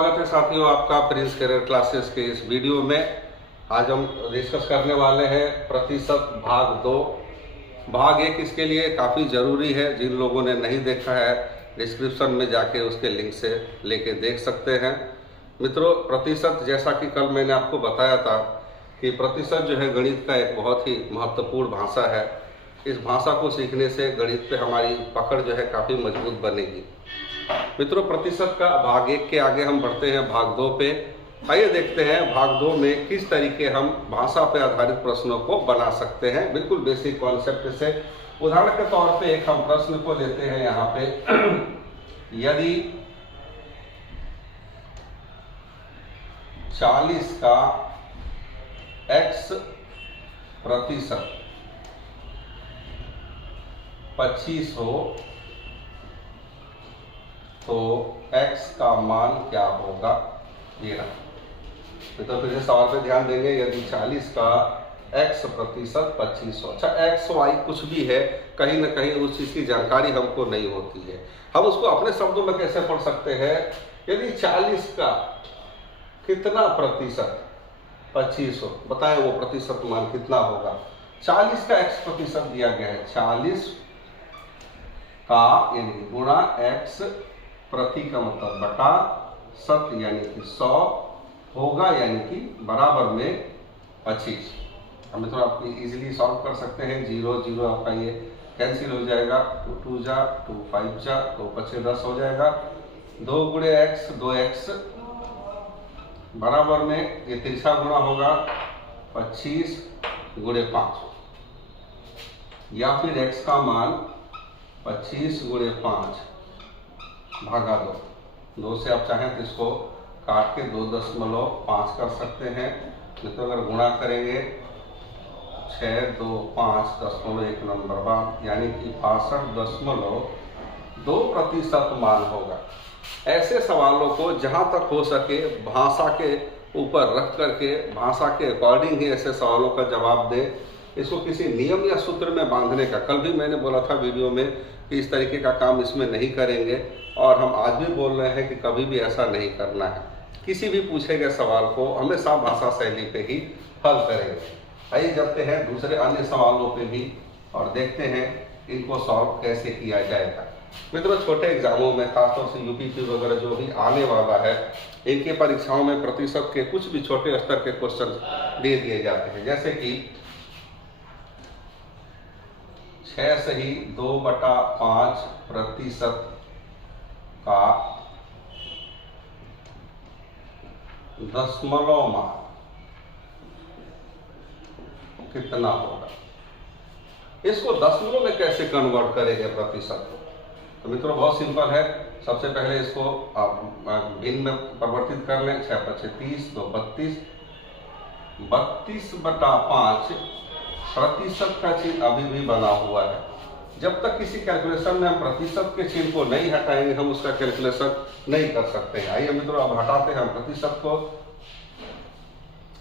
स्वागत है साथियों आपका प्रिंस करियर क्लासेस के इस वीडियो में। आज हम डिस्कस करने वाले हैं प्रतिशत भाग 2। भाग 1 इसके लिए काफ़ी ज़रूरी है। जिन लोगों ने नहीं देखा है डिस्क्रिप्शन में जाके उसके लिंक से लेके देख सकते हैं। मित्रों, प्रतिशत जैसा कि कल मैंने आपको बताया था कि प्रतिशत जो है गणित का एक बहुत ही महत्वपूर्ण भाषा है। इस भाषा को सीखने से गणित पे हमारी पकड़ जो है काफ़ी मजबूत बनेगी। मित्रों, प्रतिशत का भाग 1 के आगे हम बढ़ते हैं भाग 2 पे। आइए देखते हैं भाग 2 में किस तरीके हम भाषा पर आधारित प्रश्नों को बना सकते हैं, बिल्कुल बेसिक कॉन्सेप्ट से। उदाहरण के तौर पे एक हम प्रश्न को लेते हैं यहाँ पे। यदि 40 का x प्रतिशत 25 हो तो x का मान क्या होगा, ये रहा। तो फिर से सवाल पे ध्यान देंगे। यदि 40 का x प्रतिशत 25 हो, अच्छा x y कुछ भी है, कहीं ना कहीं उस चीज़ की जानकारी हमको नहीं होती है। हम उसको अपने शब्दों में कैसे पढ़ सकते हैं? यदि 40 का कितना प्रतिशत 25 हो, बताएं वो प्रतिशत मान कितना होगा। 40 का x प्रतिशत दिया गया है, 40 का यानी गुणा x प्रति का मतलब बटा शत यानी कि 100 होगा यानी कि बराबर में 25। हम तो आप इजीली सॉल्व कर सकते हैं। 0 0 आपका ये कैंसिल हो जाएगा, 2 2 जा 2 5 जा 2 5 10 हो जाएगा। 2 गुणे x 2x बराबर में ये तिरछा गुणा होगा 25 गुणे 5, या फिर x का मान 25 गुणे 5 भागा 2 से आप चाहें तो इसको काट के 2.5 कर सकते हैं। नहीं तो अगर गुणा करेंगे 6 2 5 1 नंबर बाद यानी कि 62.2% मान होगा। ऐसे सवालों को जहां तक हो सके भाषा के ऊपर रख करके भाषा के अकॉर्डिंग ही ऐसे सवालों का जवाब दें। इसको किसी नियम या सूत्र में बांधने का, कल भी मैंने बोला था वीडियो में कि इस तरीके का काम इसमें नहीं करेंगे, और हम आज भी बोल रहे हैं कि कभी भी ऐसा नहीं करना है। किसी भी पूछे गए सवाल को हमेशा भाषा शैली पे ही हल करेंगे। आइए चलते हैं दूसरे अन्य सवालों पे भी और देखते हैं इनको सॉल्व कैसे किया जाएगा। मित्रों, छोटे एग्जामों में खासतौर से यूपीपी वगैरह जो भी आने वाला है, इनके परीक्षाओं में प्रतिशत के कुछ भी छोटे स्तर के क्वेश्चन दे दिए जाते हैं। जैसे कि 6 सही 2/5% का दशमलव मान कितना होगा। इसको दशमलव में कैसे कन्वर्ट करेंगे प्रतिशत को? तो मित्रों बहुत सिंपल है। सबसे पहले इसको आप भिन्न में परिवर्तित कर लें। 6 5 30 2 32 32/5 प्रतिशत का चिन्ह अभी भी बना हुआ है। जब तक किसी कैलकुलेशन में हम प्रतिशत के चिन्ह को नहीं हटाएंगे हम उसका कैलकुलेशन नहीं कर सकते हैं। आइए मित्रों अब हटाते हैं हम प्रतिशत को।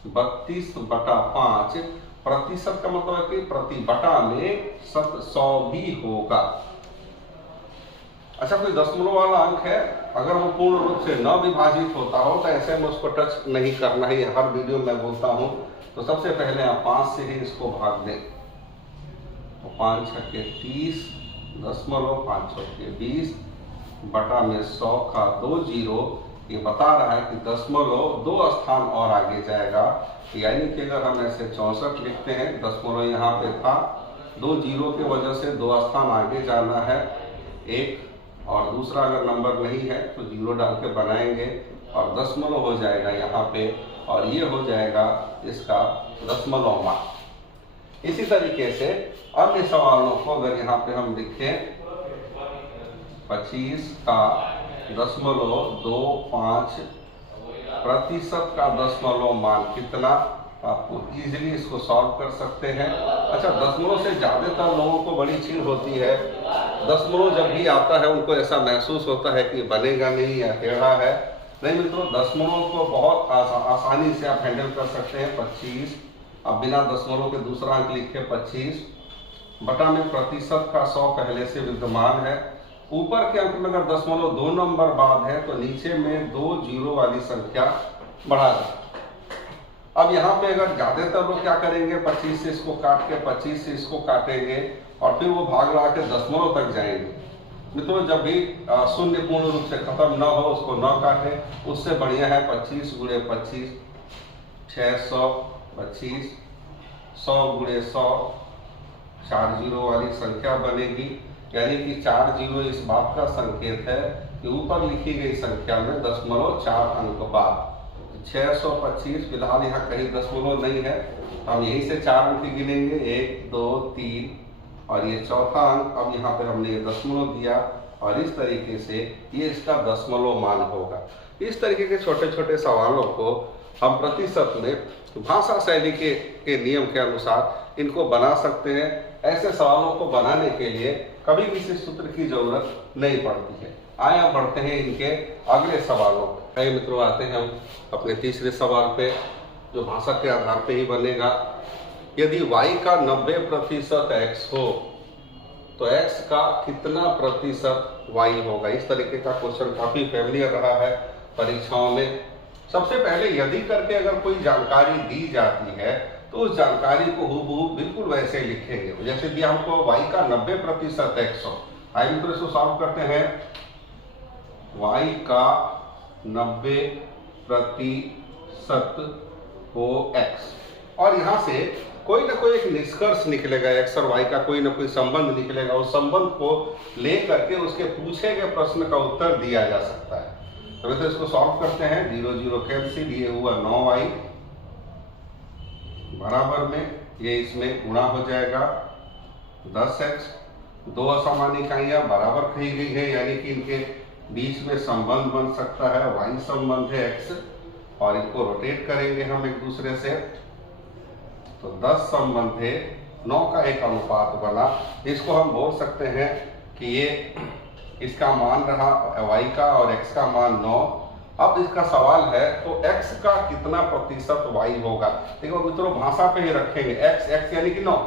32/5 प्रतिशत का मतलब है कि प्रति बटा में 100 भी होगा। अच्छा, कोई दशमलव वाला अंक है, अगर वो पूर्ण रूप से न विभाजित होता हो तो ऐसे में उसको टच नहीं करना है। हर वीडियो में बोलता हूं। तो सबसे पहले आप 5 से ही इसको भाग दें। तो 5 छक्के 30 दशमलव 5 छक्के 20 बटा में 100 का 2 0। ये बता रहा है कि दशमलव 2 स्थान और आगे जाएगा। यानी कि अगर हम ऐसे 64 लिखते हैं, दशमलव यहाँ पे था, 2 0 के वजह से 2 स्थान आगे जाना है एक, और दूसरा अगर नंबर नहीं है तो 0 डाल के बनाएंगे और दशमलव हो जाएगा यहाँ पे, और ये हो जाएगा इसका दशमलव मान। इसी तरीके से अन्य सवालों को अगर यहाँ पे हम लिखें 25 का 0.25 प्रतिशत का दशमलव मान कितना, आपको इजीली इसको सॉल्व कर सकते हैं। अच्छा, दशमलव से ज़्यादातर लोगों को बड़ी चीज होती है। दशमलव जब भी आता है उनको ऐसा महसूस होता है कि बनेगा नहीं या टेढ़ा है। नहीं मित्रों, दशमलव को बहुत आसानी से आप हैंडल कर सकते हैं। 25 अब बिना दशमलव के दूसरा अंक लिखे 25 बटा में प्रतिशत का 100 पहले से विद्यमान है, ऊपर के अंक में अगर 0.2 नंबर बाद है तो नीचे में 2 जीरो वाली संख्या बढ़ा दें। अब यहाँ पे अगर ज्यादातर लोग क्या करेंगे, 25 से इसको काट के 25 से इसको काटेंगे और फिर वो भाग लगा के दशमलव तक जाएंगे। मित्रों जब भी शून्य पूर्ण रूप से खत्म न हो उसको न काटें, उससे बढ़िया है 25 गुणे 25 625, 100 गुणे 100 4 जीरो वाली संख्या बनेगी। यानी कि 4 जीरो इस बात का संकेत है कि ऊपर लिखी गई संख्या में 0.4 अंक बाद 625, फिलहाल यहाँ कहीं दशमलव नहीं है, हम यहीं से 4 अंक गिनेंगे 1 2 3 और ये चौथा अंक। अब यहाँ पे हमने ये दशमलव दिया और इस तरीके से ये इसका दशमलव मान होगा। इस तरीके के छोटे छोटे सवालों को हम प्रतिशत में भाषा शैली के नियम के अनुसार इनको बना सकते हैं। ऐसे सवालों को बनाने के लिए कभी किसी सूत्र की जरूरत नहीं पड़ती है। आइए अब बढ़ते हैं इनके अगले सवालों पे। आइए मित्रों आते हैं हम अपने तीसरे सवाल पे, जो भाषा के आधार पे ही बनेगा। यदि y का 90% x हो तो x का कितना प्रतिशत y होगा। इस तरीके का क्वेश्चन काफी फेमिलियर रहा है परीक्षाओं में। सबसे पहले यदि करके अगर कोई जानकारी दी जाती है तो उस जानकारी को हूबहू बिल्कुल वैसे लिखेंगे। जैसे दिया हमको y का 90% x हो, आइए मित्रों इसको सॉल्व करते हैं। y का 90% हो x और यहाँ से कोई ना कोई एक निष्कर्ष निकलेगा, x और y का कोई ना कोई संबंध निकलेगा। उस संबंध को लेकर के उसके पूछे गए प्रश्न का उत्तर दिया जा सकता है। तो इसको सॉल्व करते हैं। 0 0 कैंसिल, ये हुआ 9y बराबर में ये इसमें गुणा हो जाएगा 10x। दो असामान्य इकाइयां बराबर कही गई है, यानी कि इनके बीच में संबंध बन सकता है, y संबंध है x और इनको रोटेट करेंगे हम एक दूसरे से तो 10 संबंध है 9 का एक अनुपात बना। इसको हम बोल सकते हैं कि ये इसका मान रहा y का और x का मान 9। अब इसका सवाल है तो x का कितना प्रतिशत y होगा। देखो मित्रों भाषा पे ही रखेंगे, x यानी कि 9,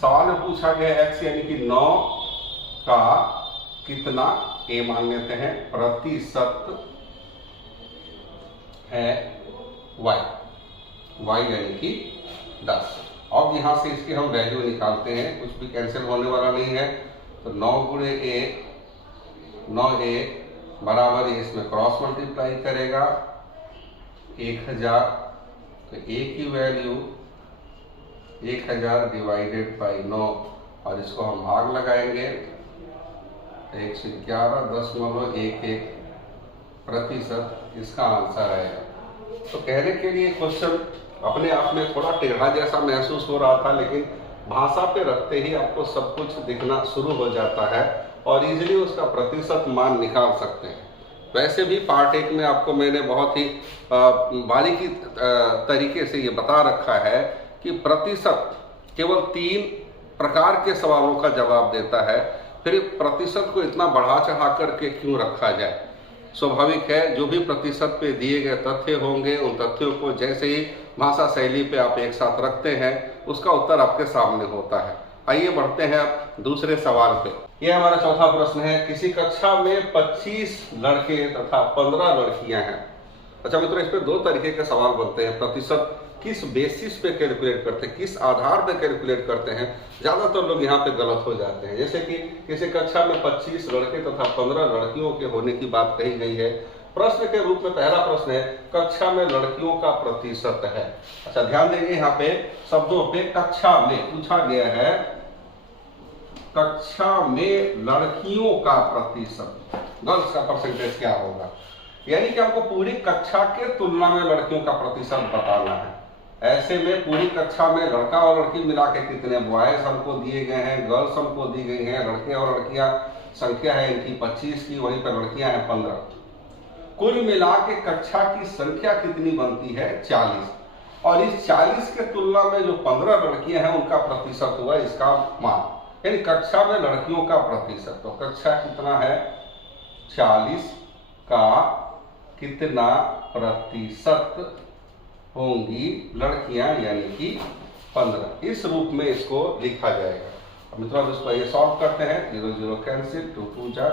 सवाल में पूछा गया x यानी कि 9 का कितना ए मान लेते हैं प्रतिशत है y यानी कि 10। अब यहाँ से इसकी हम वैल्यू निकालते हैं, कुछ भी कैंसिल होने वाला नहीं है। तो 9 गुणे a 9a बराबर इसमें क्रॉस मल्टीप्लाई करेगा 1000, तो a की वैल्यू 1000 डिवाइडेड बाई 9 और इसको हम भाग लगाएंगे 111.11% इसका आंसर आएगा। तो कहने के लिए क्वेश्चन अपने आप में थोड़ा टेढ़ा जैसा महसूस हो रहा था, लेकिन भाषा पे रखते ही आपको सब कुछ दिखना शुरू हो जाता है और इजीली उसका प्रतिशत मान निकाल सकते हैं। वैसे भी पार्ट 1 में आपको मैंने बहुत ही बारीकी तरीके से ये बता रखा है कि प्रतिशत केवल 3 प्रकार के सवालों का जवाब देता है। फिर प्रतिशत को इतना बढ़ा चढ़ा करके क्यों रखा जाए। स्वाभाविक है जो भी प्रतिशत पे दिए गए तथ्य होंगे उन तथ्यों को जैसे ही भाषा शैली पे आप एक साथ रखते हैं उसका उत्तर आपके सामने होता है। आइए बढ़ते हैं अब दूसरे सवाल पे। यह हमारा चौथा प्रश्न है। किसी कक्षा में 25 लड़के तथा 15 लड़कियां हैं। अच्छा मित्रों इस पे 2 तरीके के सवाल बनते हैं। प्रतिशत किस बेसिस पे कैलकुलेट करते हैं, किस आधार पे कैलकुलेट करते हैं, ज्यादातर लोग यहाँ पे गलत हो जाते हैं। जैसे कि किसी कक्षा में 25 लड़के तथा 15 लड़कियों के होने की बात कही गई है। प्रश्न के रूप में पहला प्रश्न है कक्षा में लड़कियों का प्रतिशत है। अच्छा ध्यान देंगे यहाँ पे शब्दों पे, कक्षा में पूछा गया है कक्षा में लड़कियों का प्रतिशत, गर्ल्स का परसेंटेज क्या होगा। यानी कि आपको पूरी कक्षा के तुलना में लड़कियों का प्रतिशत बताना है। ऐसे में पूरी कक्षा में लड़का और लड़की मिला के कितने बॉयज हमको दिए गए हैं, गर्ल्स हमको दी गई हैं। लड़के और लड़कियां संख्या है इनकी 25 की, वहीं पर लड़कियां हैं 15। कुल मिला के कक्षा की संख्या कितनी बनती है 40 और इस 40 के तुलना में जो 15 लड़कियां हैं उनका प्रतिशत हुआ इसका मान, यानी कक्षा में लड़कियों का प्रतिशत। तो कक्षा कितना है 40 का कितना प्रतिशत होंगी लड़कियां यानी कि 15। इस रूप में इसको लिखा जाएगा। अब मित्रों इसको ये सॉल्व करते हैं। 0 0 कैंसिल, 2 2 जा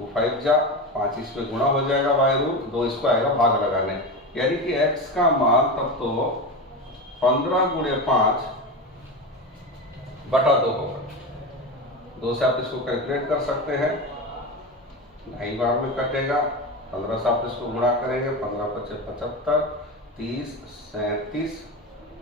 2 5 जा 5 इसमें गुणा हो जाएगा बाय रूट, 2 इसको आएगा भाग लगाने, यानी कि x का मान तब तो 15 गुणे 5 बटा 2 होगा। 2 से आप इसको कैलकुलेट कर सकते हैं, 2 बार में कटेगा, 15 से आप इसको गुणा करेंगे, 15 × 5 = 75, 30 37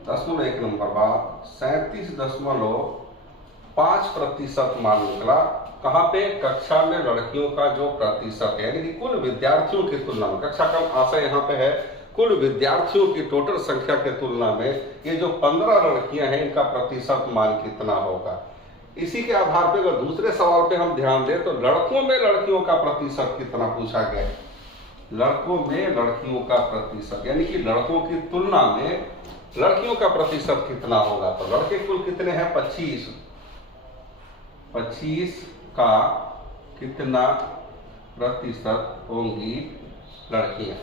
दशमलव 1 नंबर बाद 37.5% मान निकला। कहाँ पे? कक्षा में लड़कियों का जो प्रतिशत है, यानी कि कुल विद्यार्थियों की तुलना में, कक्षा का आशय यहाँ पे है कुल विद्यार्थियों की टोटल संख्या के तुलना में ये जो 15 लड़कियां हैं इनका प्रतिशत मान कितना होगा। इसी के आधार पे अगर दूसरे सवाल पे हम ध्यान दें तो लड़कों में लड़कियों का प्रतिशत कितना पूछा गया है। लड़कों में लड़कियों का प्रतिशत, यानी कि लड़कों की तुलना में लड़कियों का प्रतिशत कितना होगा। तो लड़के कुल कितने हैं? 25 का कितना प्रतिशत होंगी लड़कियां।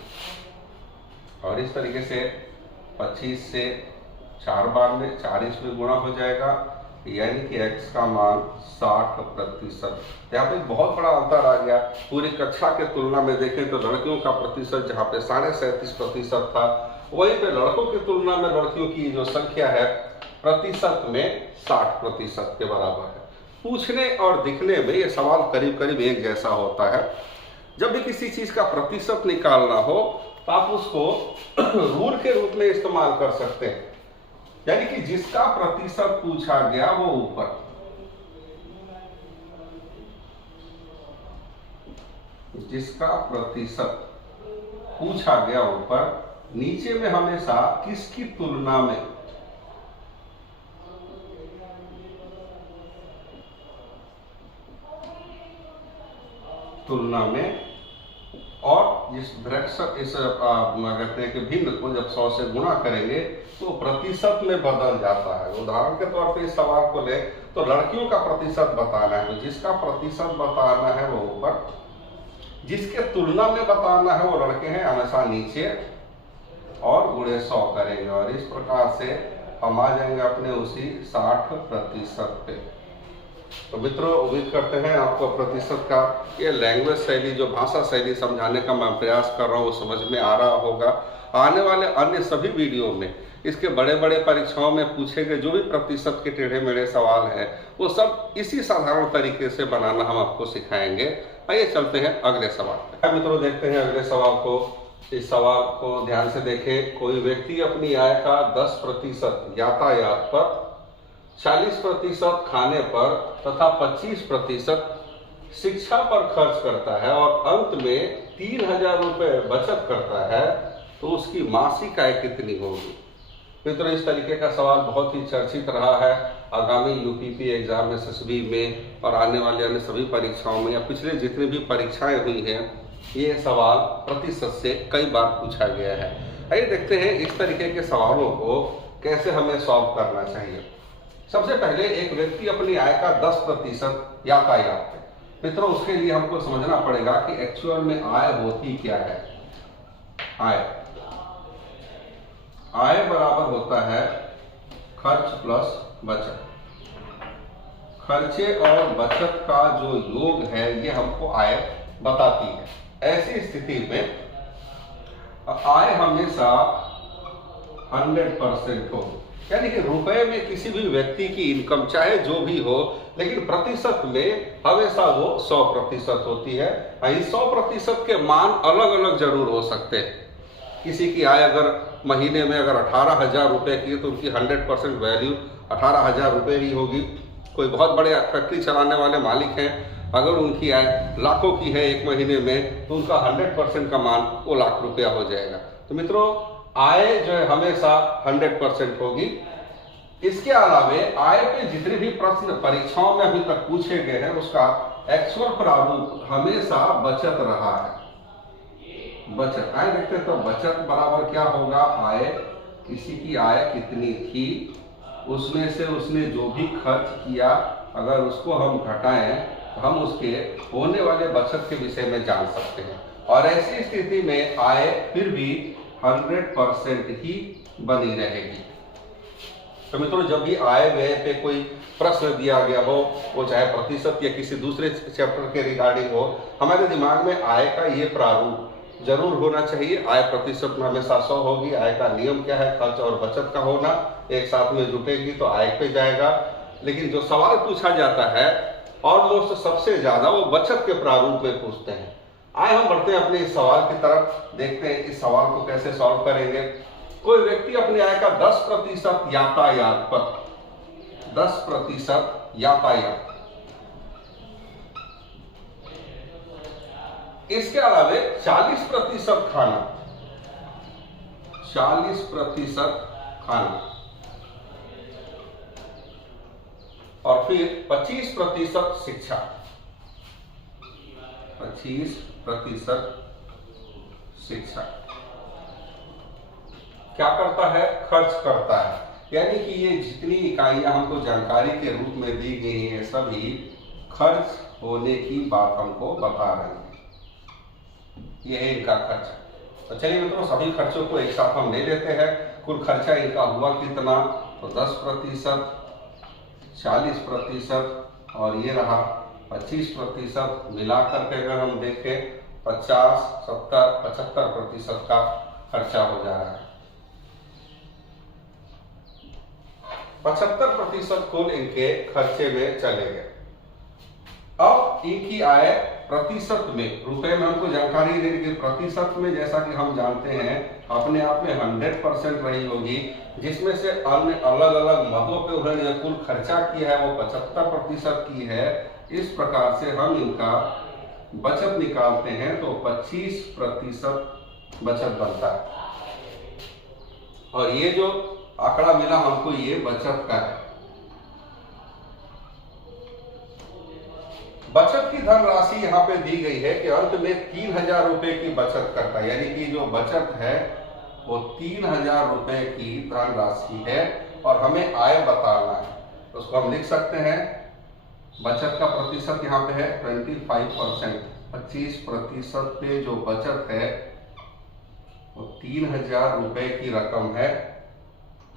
और इस तरीके से 25 से 4 बार में 40 में गुणा हो जाएगा, यानी कि x का मान 60%। यहाँ पे बहुत बड़ा अंतर आ गया। पूरी कक्षा के तुलना में देखें तो लड़कियों का प्रतिशत जहाँ पे 37.5% था, वहीं पे लड़कों की तुलना में लड़कियों की जो संख्या है प्रतिशत में 60% के बराबर है। पूछने और दिखने में ये सवाल करीब करीब एक जैसा होता है। जब भी किसी चीज का प्रतिशत निकालना हो तो आप उसको रूल के रूप में इस्तेमाल कर सकते हैं, यानी कि जिसका प्रतिशत पूछा गया वो ऊपर, जिसका प्रतिशत पूछा गया ऊपर, नीचे में हमेशा किसकी तुलना में, तुलना में, और जिस इस कहते हैं कि भिन्न को जब 100 से गुणा करेंगे तो प्रतिशत में बदल जाता है। उदाहरण के तौर पे इस सवाल को ले तो लड़कियों का प्रतिशत बताना है, तो जिसका प्रतिशत बताना है वो ऊपर, जिसके तुलना में बताना है वो लड़के हैं, हमेशा नीचे, और गुणे 100 करेंगे, और इस प्रकार से हम आ जाएंगे अपने उसी 60% पे। तो मित्रों, उम्मीद करते हैं आपको प्रतिशत का ये लैंग्वेज शैली, जो भाषा शैली समझाने का मैं प्रयास कर रहा हूँ वो समझ में आ रहा होगा। आने वाले अन्य सभी वीडियो में इसके बड़े बड़े परीक्षाओं में पूछे गए जो भी प्रतिशत के टेढ़े मेढ़े सवाल हैं वो सब इसी साधारण तरीके से बनाना हम आपको सिखाएंगे। आइए चलते हैं अगले सवाल पे। मित्रों, देखते हैं अगले सवाल को। इस सवाल को ध्यान से देखें। कोई व्यक्ति अपनी आय का 10% यातायात पर, 40% खाने पर तथा 25% शिक्षा पर खर्च करता है और अंत में 3000 रुपये बचत करता है, तो उसकी मासिक आय कितनी होगी। मित्रों, इस तरीके का सवाल बहुत ही चर्चित रहा है आगामी यूपीपी एग्जाम, एसएसबी में और आने वाले अन्य सभी परीक्षाओं में, या पिछले जितनी भी परीक्षाएं हुई हैं ये सवाल प्रतिशत से कई बार पूछा गया है। आइए देखते हैं इस तरीके के सवालों को कैसे हमें सॉल्व करना चाहिए। सबसे पहले एक व्यक्ति अपनी आय का 10% यातायात है। मित्रों, उसके लिए हमको समझना पड़ेगा कि एक्चुअल में आय होती क्या है। आय बराबर होता है खर्च प्लस बचत। खर्चे और बचत का जो योग है ये हमको आय बताती है। ऐसी स्थिति में आय हमेशा 100% हो, यानी कि रुपए में किसी भी व्यक्ति की इनकम चाहे जो भी हो, लेकिन प्रतिशत में हमेशा वो 100% होती है। इस 100% के मान अलग अलग जरूर हो सकते हैं। किसी की आय अगर महीने में अगर 18,000 रुपए की है तो उनकी 100% वैल्यू 18,000 रुपए ही होगी। कोई बहुत बड़े फैक्ट्री चलाने वाले मालिक हैं, अगर उनकी आय लाखों की है एक महीने में तो उनका 100% का मान वो लाख रुपया हो जाएगा। तो मित्रों, आय जो है हमेशा 100% होगी। इसके अलावे आय पे जितने भी प्रश्न परीक्षाओं में अभी तक पूछे गए हैं उसका एक्चुअल प्रारूप हमेशा बचत रहा है। बचत आय देखते हैं तो बचत बराबर क्या होगा, आय, किसी की आय कितनी थी उसमें से उसने जो भी खर्च किया अगर उसको हम घटाएं तो हम उसके होने वाले बचत के विषय में जान सकते हैं। और ऐसी स्थिति में आय फिर भी 100% ही बनी रहेगी। तो मित्रों जब भी आय व्यय पे कोई प्रश्न दिया गया हो, वो चाहे प्रतिशत या किसी दूसरे चैप्टर के रिगार्डिंग हो, हमारे दिमाग में आय का ये प्रारूप जरूर होना चाहिए। आय प्रतिशत में हमेशा 100 होगी। आय का नियम क्या है? खर्च और बचत का होना एक साथ में जुटेगी तो आय पे जाएगा। लेकिन जो सवाल पूछा जाता है ऑलमोस्ट सबसे ज्यादा वो बचत के प्रारूप में पूछते हैं। आए हम बढ़ते हैं अपने इस सवाल की तरफ, देखते हैं इस सवाल को कैसे सॉल्व करेंगे। कोई व्यक्ति अपने आय का 10% यातायात पर, 10% यातायात, इसके अलावे 40% खाना, 40% खाना और फिर 25% शिक्षा, 25% शिक्षा क्या करता है? खर्च करता है। यानी कि ये जितनी इकाइयां हमको जानकारी के रूप में दी गई हैं सभी खर्च होने की बात हमको बता रही है। ये है इनका खर्च। तो चलिए मित्रों सभी खर्चों को एक साथ हम ले लेते हैं। कुल खर्चा इनका हुआ कितना? तो 10%, 40% और ये रहा 25%। मिलाकर के अगर हम देखें 50, 70, 75% का खर्चा हो जा रहा है। 75% कुल इनके खर्चे में चले गए। अब इनकी आय प्रतिशत में, रुपए में हमको जानकारी देने की, प्रतिशत में जैसा कि हम जानते हैं अपने आप में 100% रही होगी, जिसमें से अन्य अलग अलग मदों पे उन्होंने जो कुल खर्चा किया है वो 75% की है। इस प्रकार से हम इनका बचत निकालते हैं तो 25% बचत बनता है। और ये जो आंकड़ा मिला हमको ये बचत का है। बचत की धनराशि यहाँ पे दी गई है कि अंत में 3000 रुपए की बचत करता है। यानी कि जो बचत है वो 3000 रुपए की धनराशि है और हमें आय बताना है। तो उसको हम लिख सकते हैं, बचत का प्रतिशत यहाँ पे है 25%, 25% पे जो बचत है वो 3000 रुपए की रकम है।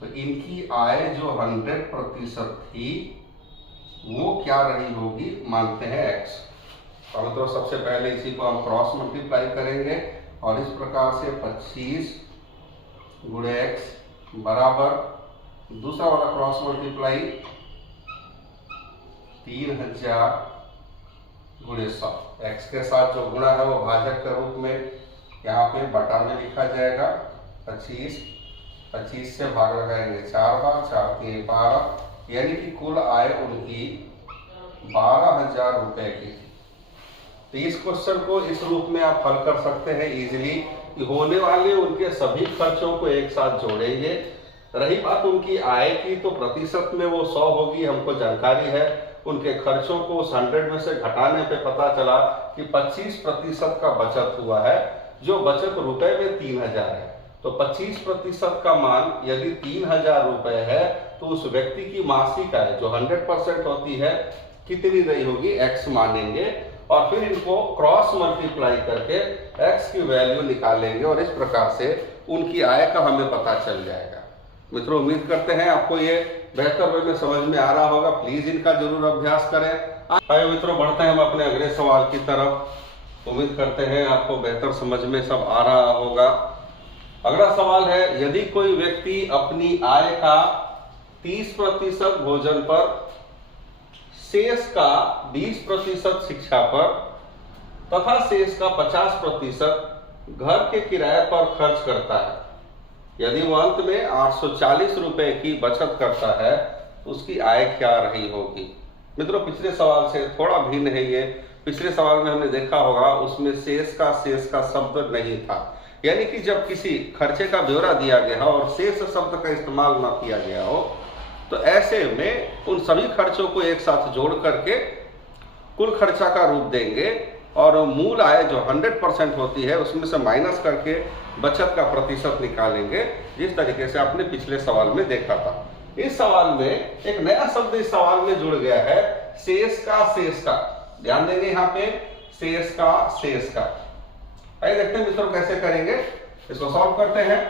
तो इनकी आय जो 100% थी वो क्या रही होगी? मानते हैं x। तो मित्रों सबसे पहले इसी को हम क्रॉस मल्टीप्लाई करेंगे और इस प्रकार से 25 गुणे x बराबर दूसरा वाला क्रॉस मल्टीप्लाई 3000 गुणे 100। x के साथ जो गुणा है वो भाजक के रूप में यहाँ पे बटा में लिखा जाएगा। 25 से भाग लगाएंगे 4 बार, 4 3 12, यानी कि कुल आय उनकी 12,000 रुपए की थी। तो इस क्वेश्चन को इस रूप में आप हल कर सकते हैं इजीली कि होने वाले उनके सभी खर्चों को एक साथ जोड़ेंगे। रही बात उनकी आय की तो प्रतिशत में वो 100 होगी, हमको जानकारी है। उनके खर्चों को उस 100 में से घटाने पे पता चला कि 25% का बचत हुआ है। जो बचत रुपए में 3000 है तो 25% का मान यदि 3000 रुपए है तो उस व्यक्ति की मासिक आय जो 100% होती है कितनी रही होगी? x मानेंगे और फिर इनको क्रॉस मल्टीप्लाई करके x की वैल्यू निकालेंगे और इस प्रकार से उनकी आय का हमें पता चल जाएगा। मित्रों उम्मीद करते हैं आपको ये बेहतर वे में समझ में आ रहा होगा। प्लीज इनका जरूर अभ्यास करें। आइए मित्रों बढ़ते हैं हम अपने अगले सवाल की तरफ। उम्मीद करते हैं आपको बेहतर समझ में सब आ रहा होगा। अगला सवाल है, यदि कोई व्यक्ति अपनी आय का 30% भोजन पर, शेष का 20% शिक्षा पर तथा शेष का 50% घर के किराए पर खर्च करता है, यदि वो अंत में 840 रुपए की बचत करता है तो उसकी आय क्या रही होगी? मित्रों पिछले सवाल से थोड़ा भिन्न है ये। पिछले सवाल में हमने देखा होगा उसमें शेष का शब्द नहीं था। यानी कि जब किसी खर्चे का ब्यौरा दिया गया हो और शेष शब्द का इस्तेमाल न किया गया हो तो ऐसे में उन सभी खर्चों को एक साथ जोड़ करके कुल खर्चा का रूप देंगे और मूल आय जो 100% होती है उसमें से माइनस करके बचत का प्रतिशत निकालेंगे, जिस तरीके से आपने पिछले सवाल में देखा था। इस सवाल में एक नया शब्द इस सवाल में जुड़ गया है, शेष का। ध्यान देंगे यहाँ पे शेष का। आइए देखते हैं मित्रों कैसे करेंगे, इसको सॉल्व करते हैं।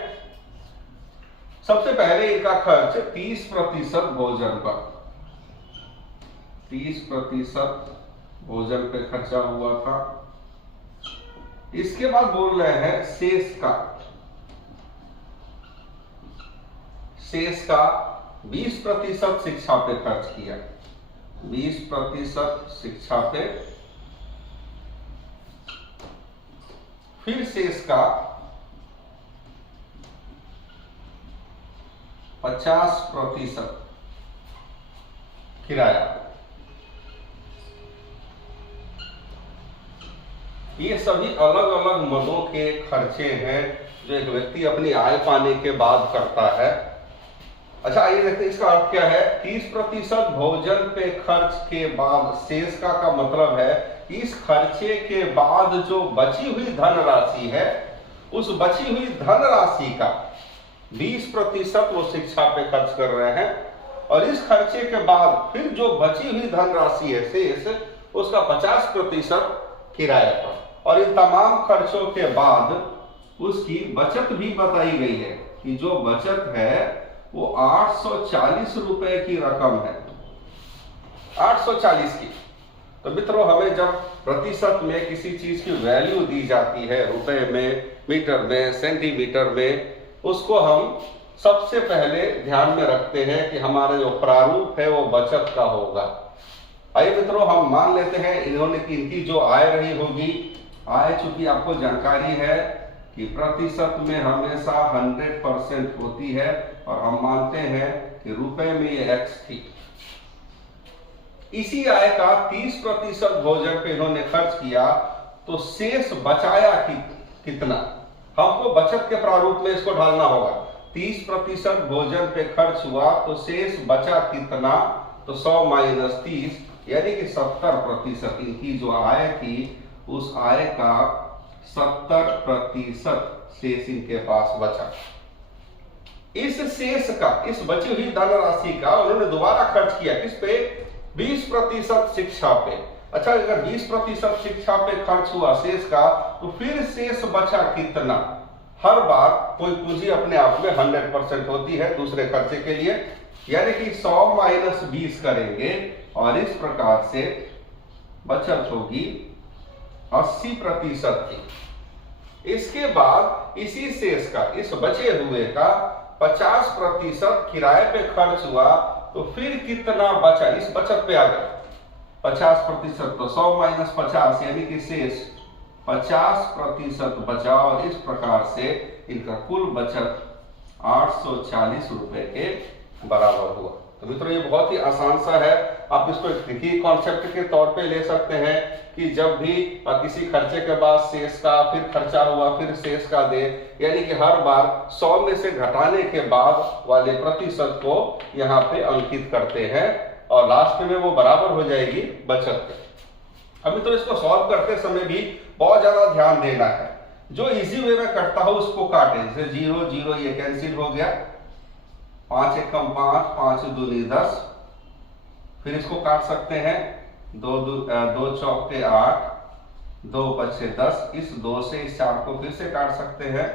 सबसे पहले इनका खर्च 30% भोजन पर, 30% भोजन पे खर्चा हुआ था। इसके बाद बोल रहे हैं शेष का 20% शिक्षा पे खर्च किया, 20% शिक्षा पे। फिर शेष का 50% किराया। ये सभी अलग अलग मदों के खर्चे हैं जो एक व्यक्ति अपनी आय पाने के बाद करता है। अच्छा, आइए देखते हैं इसका अर्थ क्या है। 30% भोजन पे खर्च के बाद शेष का मतलब है इस खर्चे के बाद जो बची हुई धनराशि है, उस बची हुई धनराशि का 20% वो शिक्षा पे खर्च कर रहे हैं, और इस खर्चे के बाद फिर जो बची हुई धनराशि है शेष, उसका 50% किराया पर। और इन तमाम खर्चों के बाद उसकी बचत भी बताई गई है कि जो बचत है वो 840 रुपए की रकम है, 840 की। तो मित्रों, हमें जब प्रतिशत में किसी चीज की वैल्यू दी जाती है, रुपए में, मीटर में, सेंटीमीटर में, उसको हम सबसे पहले ध्यान में रखते हैं कि हमारा जो प्रारूप है वो बचत का होगा। आइए मित्रों, हम मान लेते हैं इनकी जो आय रही होगी, आय चूंकि आपको जानकारी है कि प्रतिशत में हमेशा 100% होती है, और हम मानते हैं कि रुपए में ये x थी। इसी आय का 30% भोजन पे इन्होंने खर्च किया, तो शेष बचाया कितना, हमको बचत के प्रारूप में इसको ढालना होगा। 30% भोजन पे खर्च हुआ तो शेष बचा कितना, तो 100 - 30 यानी कि 70%। इनकी जो आय थी उस आय का 70% शेष इनके पास बचा। इस शेष का, इस बची हुई धनराशि का उन्होंने दोबारा खर्च किया किस पे, 20% शिक्षा पे। अच्छा, अगर 20% शिक्षा पे खर्च हुआ शेष का, तो फिर शेष बचा कितना। हर बार कोई पूंजी अपने आप में 100% होती है दूसरे खर्चे के लिए, यानी कि 100 - 20 करेंगे, और इस प्रकार से बचत होगी 80% की। इसके बाद इसी शेष का, इस बचे हुए का 50% किराए पे खर्च हुआ, तो फिर कितना बचा, इस बचत पे आ गया 50%, तो 100 - 50 यानी कि शेष 50% बचा, और इस प्रकार से इनका कुल बचत 840 रुपए के बराबर हुआ। तो मित्रों, ये बहुत ही आसान सा है, आप इसको एक ट्रिकी कॉन्सेप्ट के तौर पे ले सकते हैं कि जब भी किसी खर्चे के बाद शेष का, फिर खर्चा हुआ, फिर शेष का दे, यानी कि हर बार 100 में से घटाने के बाद वाले प्रतिशत को यहाँ पे अंकित करते हैं, और लास्ट में वो बराबर हो जाएगी बचत के। अभी तो इसको सॉल्व करते समय भी बहुत ज्यादा ध्यान देना है। जो इजी वे में करता हो उसको काटे, जैसे 0 0 ये कैंसिल हो गया, 5 एकम 5, 5 दूनी 10। फिर इसको काट सकते हैं, 2 चौके 8, 2 पछे 10। इस 2 से इस 4 को फिर से काट सकते हैं,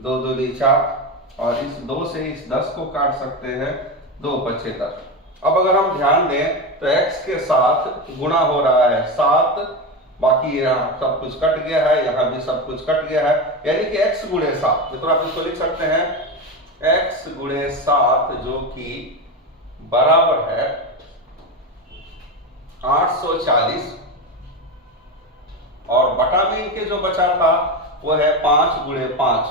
2 दूनी 4, और इस 2 से इस 10 को काट सकते हैं, 2 पछे 10। अब अगर हम ध्यान दें तो x के साथ गुणा हो रहा है 7, बाकी यहाँ सब कुछ कट गया है, यहाँ भी सब कुछ कट गया है, यानी कि x गुणे 7। तो आप इसको लिख सकते हैं x गुणे 7, जो कि बराबर है 840, और बटा में इनके जो बचा था वो है 5 गुणे 5,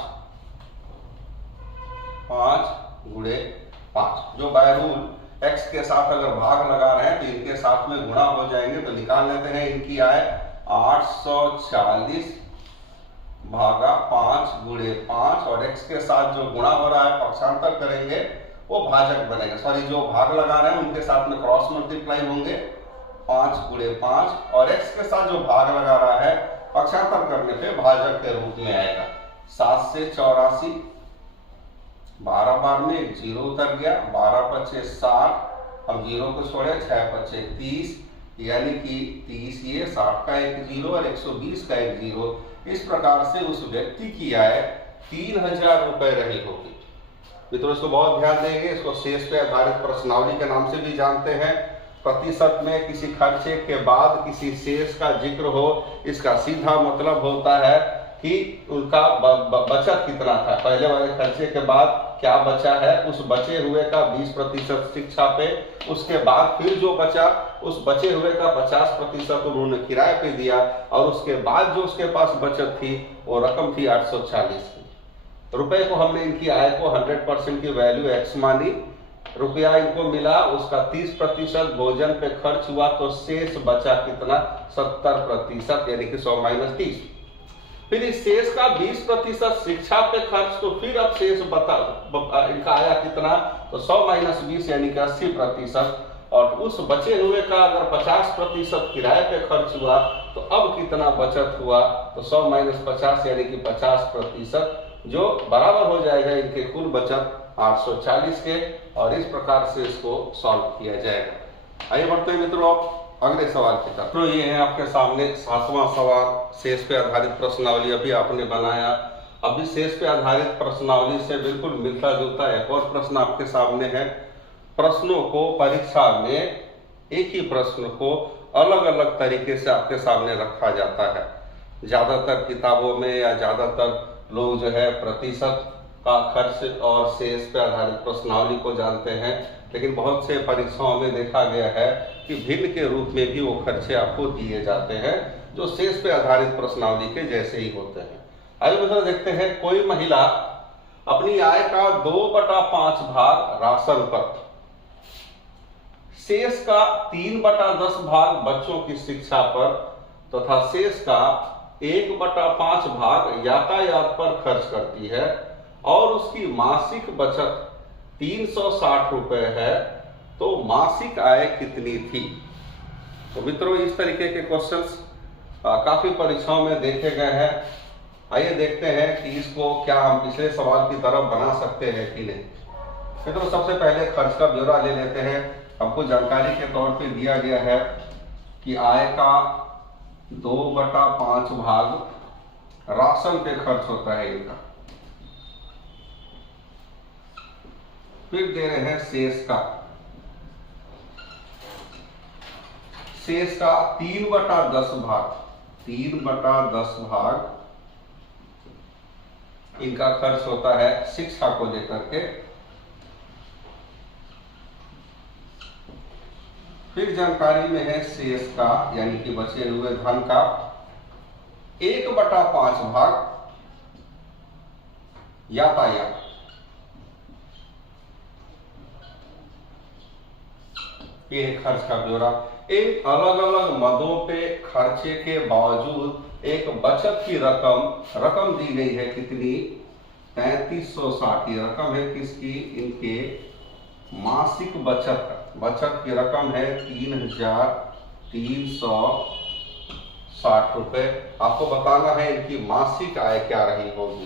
5 गुणे 5, जो बाय रूल x के साथ अगर भाग लगा रहे हैं तो इनके साथ में गुणा हो जाएंगे। तो निकाल लेते हैं इनकी आय 840 भागा 5 गुणे 5, और x के साथ जो गुणा हो रहा है पक्षांतर करेंगे वो भाजक बनेगा। सॉरी, जो भाग लगा रहे हैं उनके साथ में क्रॉस मल्टीप्लाई होंगे, 5 गुणे 5, और x के साथ जो भाग लगा रहा है पक्षांतर करने पे भाजक के रूप में आएगा। 7 से 84, 12 बार में एक 0 उतर गया, 12 पचे 60, हम 0 को छोड़े, 6 पचे 30, यानी कि 30 ये 60 का एक 0 और 120 का एक 0। इस प्रकार से उस व्यक्ति की आय 3000 रुपए रही होगी। मित्रों इसको बहुत ध्यान देंगे। इसको शेष पे आधारित प्रश्नावली के नाम से भी जानते हैं। प्रतिशत में किसी खर्चे के बाद किसी शेष का जिक्र हो, इसका सीधा मतलब होता है कि उनका बचत कितना था, पहले वाले खर्चे के बाद क्या बचा है, उस बचे हुए का 20% शिक्षा पे, उसके बाद फिर जो बचा उस बचे हुए का 50% उन्होंने किराए पे दिया, और उसके बाद जो उसके पास बचत थी वो रकम थी 840 रुपए को। हमने इनकी आय को 100% की वैल्यू एक्स मानी, रुपया इनको मिला, उसका 30% भोजन पे खर्च हुआ, तो शेष बचा कितना, 70%, यानी कि 100 - 30। फिर इस शेष का 20% शिक्षा पे खर्च, तो फिर अब शेष इनका आया कितना, तो 100 - 20 यानी कि 80%, और उस बचे हुए का अगर 50% किराए पे खर्च हुआ तो अब कितना बचत हुआ, तो 100 - 50 यानी कि 50%, जो बराबर हो जाएगा इनके कुल बचत 840 के। और इस प्रकार से इसको सॉल्व किया जाएगा। आइए बढ़ते हैं मित्रों अगले सवाल की तरफ। तो ये है आपके सामने 7वां सवाल, शेष पे आधारित प्रश्नावली अभी आपने बनाया। अभी शेष पे आधारित प्रश्नावली से बिल्कुल मिलता जुलता एक और प्रश्न आपके सामने है। प्रश्नों को परीक्षा में एक ही प्रश्न को अलग अलग तरीके से आपके सामने रखा जाता है। ज्यादातर किताबों में या ज्यादातर लोग जो है प्रतिशत का खर्च और शेष पे आधारित प्रश्नावली को जानते हैं, लेकिन बहुत से परीक्षाओं में देखा गया है कि भिन्न के रूप में भी वो खर्चे आपको दिए जाते हैं जो शेष पे आधारित प्रश्नावली के जैसे ही होते हैं। आइए मतलब देखते हैं, कोई महिला अपनी आय का 2/5 भाग राशन पर, शेष का 3/10 भाग बच्चों की शिक्षा पर तथा शेष का 1/5 भाग यातायात पर खर्च करती है, और उसकी मासिक बचत 360 रुपए है, तो मासिक आय कितनी थी। तो मित्रों इस तरीके के क्वेश्चंस काफी परीक्षाओं में देखे गए हैं। आइए देखते हैं कि इसको क्या हम पिछले सवाल की तरफ बना सकते हैं कि नहीं। मित्रों सबसे पहले खर्च का ब्यौरा ले लेते हैं। हमको जानकारी के तौर पे दिया गया है कि आय का 2/5 भाग राशन पे खर्च होता है इनका। फिर दे रहे हैं शेष का 3/10 भाग, 3/10 भाग इनका खर्च होता है शिक्षा को लेकर के। फिर जानकारी में है शेष का यानी कि बचे हुए धन का 1/5 भाग यातायात। ये खर्च का ब्यौरा। एक अलग अलग मदों पे खर्चे के बावजूद एक बचत की रकम दी गई है कितनी, 3360। ये रकम है किसकी, इनके मासिक बचत की रकम है 3360 रुपए। आपको बताना है इनकी मासिक आय क्या रही होगी।